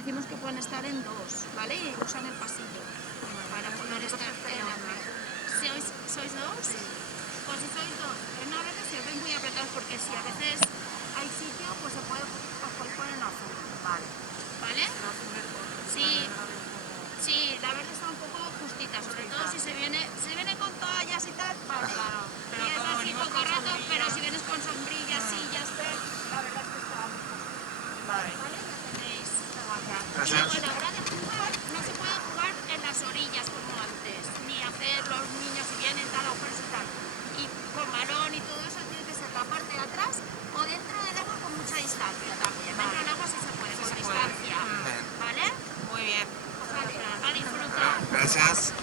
decimos que pueden estar en dos, ¿vale? Y usan el pasillo para poder estar en la mano. ¿Sois dos? Sí. Pues si sois dos, en a veces se ven muy apretados porque si a veces hay sitio, pues os podéis poner en azul. Vale. ¿Vale? El azul mejor. Sí. La negra veo un poco... Sí, la verde está un poco justita, sobre todo si se viene con toallas y tal, vale. Claro, pero Y es como así venimos poco con rato, sombrilla... pero si vienes con sombrillas, sillas, tal, la verdad es que está muy justito. Vale. ¿Vale? Ya tenéis. Gracias. Y luego a la hora de jugar, no se puede jugar en las orillas como antes, ni hacer los niños si vienen tal agujeros y tal. Y con balón y todo eso tiene que ser la parte de atrás o dentro del agua con mucha distancia también. Dentro del agua sí se puede, con distancia. ¿Vale? Muy bien. Pues vale, a disfrutar. Gracias.